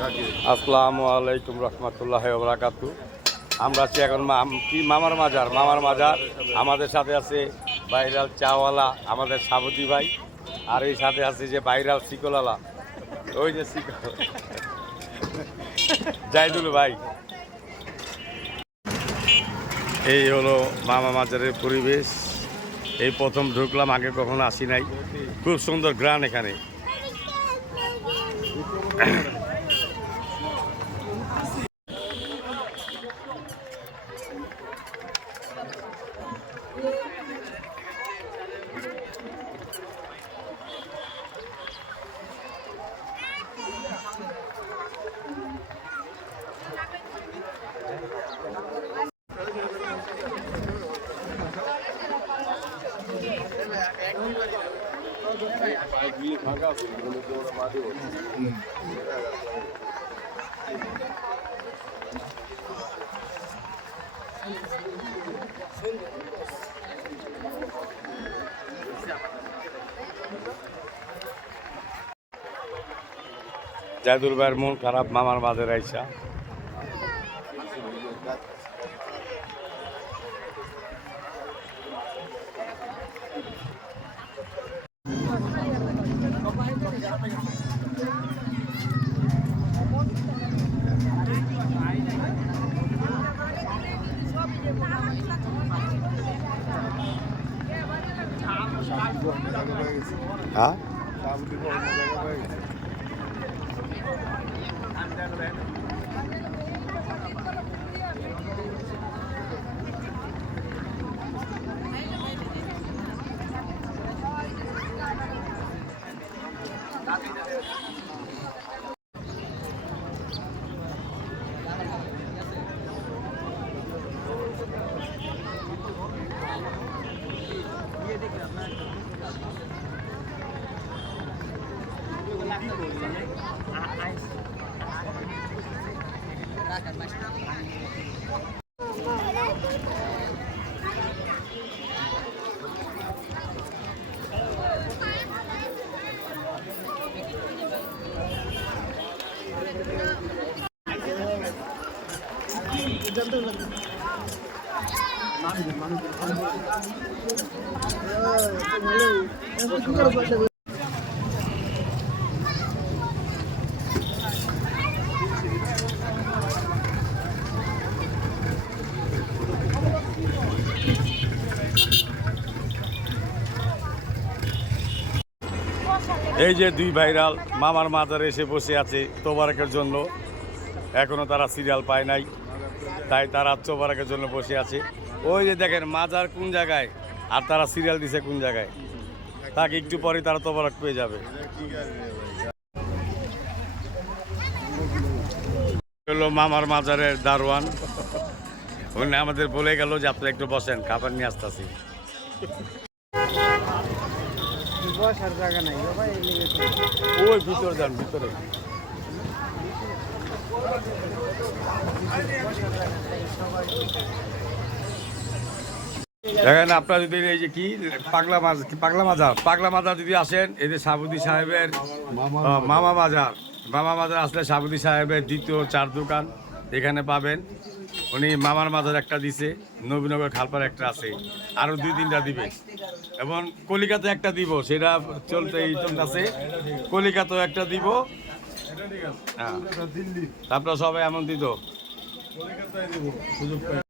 আসসালামু আলাইকুম রহমতুল্লাহ বারাকাতু। আমরা আছি এখন মামার মাজার। আমাদের সাথে আছে ভাইরাল চাওয়ালা আমাদের সাবুদি ভাই, আর এই সাথে আছে যে ভাইরাল শিকলালা, ওই যে জাইদুল ভাই। এই হলো মামা মাজারের পরিবেশ। এই প্রথম ঢুকলাম, আগে কখনো আসি নাই। খুব সুন্দর গ্রান এখানে। জাইদুল ভাইয়ের মন খারাপ মামার মাঝে আইসা। হ্যাঁ, এই যে দুই ভাইরাল মামার মাজারে এসে বসে আছে তোবারকের জন্য। এখনো তারা সিরিয়াল পায় নাই, তাই তারা তোবারকের জন্য বসে আছে। ওই যে দেখেন মাজার কোন জায়গায়, আর তারা সিরিয়াল দিছে কোন জায়গায়। তাকে একটু পরে তারা তোবারক পেয়ে যাবে। হলো মামার মাজারের দারোয়ান, উনি আমাদের বলে গেল যে আপনারা একটু বসেন, খাবার নিয়ে আসতেছি। বসার জায়গা নাই, ওই ভিতরে যান, ভিতরে। দেখেন আপনারা যদি এই যে কি পাগলা মাজার যদি আসেন, এই যে সাবুদি সাহেবের মামা মাজার আসলে সাবুদি সাহেবের দ্বিতীয় চার দোকান এখানে পাবেন। উনি মামার মাজার একটা দিছে, নবীনগর খালপাড় একটা আছে, আরো 2-3টা দিবে, এবং কলিকাতা একটা দিব, সেটা চলতেছে। কলিকাতাও একটা দিব। হ্যাঁ, আপনারা সবাই আমন্ত্রিত।